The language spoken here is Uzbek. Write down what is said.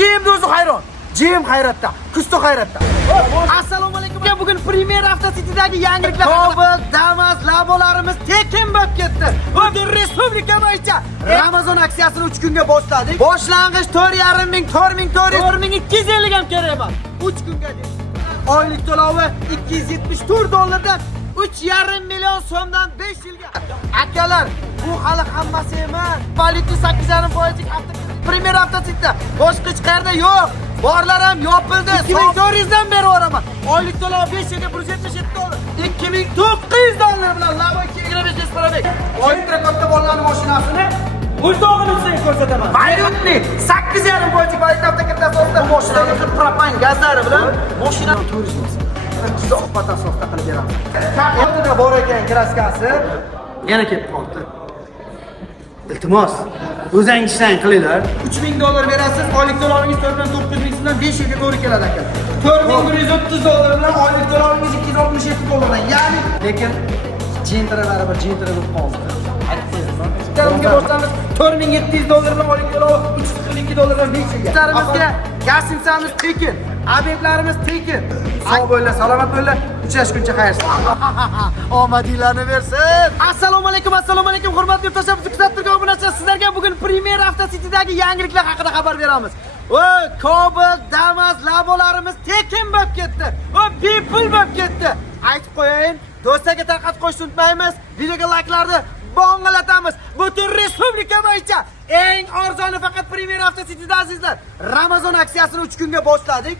Jim o'zi hayron. Jim hayratda, Kusto hayratda. Assalomu alaykum. Bugun Premier Avtocity'dagi yangiliklar. Cobalt, Damas, Labolarimiz tekin bo'lib ketdi. Butun respublika bo'yicha Ramazon aksiyasini 3 kunga boshladik. Boshlang'ich 4,5 ming, 4,250 ham kerak emas. 3 kunga deb. Oylik to'lovi $274 3,5 million so'mdan 5 yilga. Akalar, bu hali hammasi emas. Politik 8,5% hafta Premier Avtocity boshqa hech qayerda yo'q. Borlar ham yopildi. 2400 dan beri o'raman. Oylik to'lovi 5 yilga $177. $2900 bilan Labo 225 parabek. Oylik rekordda bo'lgan mashinasini buzdog'ini sizga ko'rsataman. Valyutli 8,5% valyut avtokirtasi ostida mashinaga propan gazlari bilan mashina turizmi. Uzoq batafsilda qilib beramiz. Kaftida bor ekan kraskasi. Yana kelib qoldi. Iltimos, o'zingizdan qilinglar. $3000 berasiz, oylik to'lovingiz 4,900 ming so'mdan 5 yilga to'g'ri keladi aka. $4130 bilan oylik to'lovingiz $267. Ya'ni lekin jentralari bir jentra bo'lib qoldi. Aytib qo'yamiz. $4700 bilan oylik to'lovi $342 dan 5 yilga. Tarimizga gasimsamiz tekin, obyektlarimiz tekin. Sog' bo'linglar, salomat bo'linglar. Uchrashguncha xayrsiz. Omadinglarni bersin. Assalomu alaykum, hurmatli yurtdoshlar, bizni kuzatib turgan obunachilar, sizlarga bugun Premier Avtocity'dagi yangiliklar haqida xabar beramiz. Cobalt, Damas, Labolarimiz tekin bo'lib ketdi. Bepul bo'lib ketdi. Aytib qo'yayin, do'stlarga tarqatib qo'yishni unutmaymiz. Videoga like'larni bong'alatamiz. Butun respublika bo'yicha eng arzoni faqat Premier Avtocity'da azizlar. Ramazon aksiyasini 3 kunga boshladik.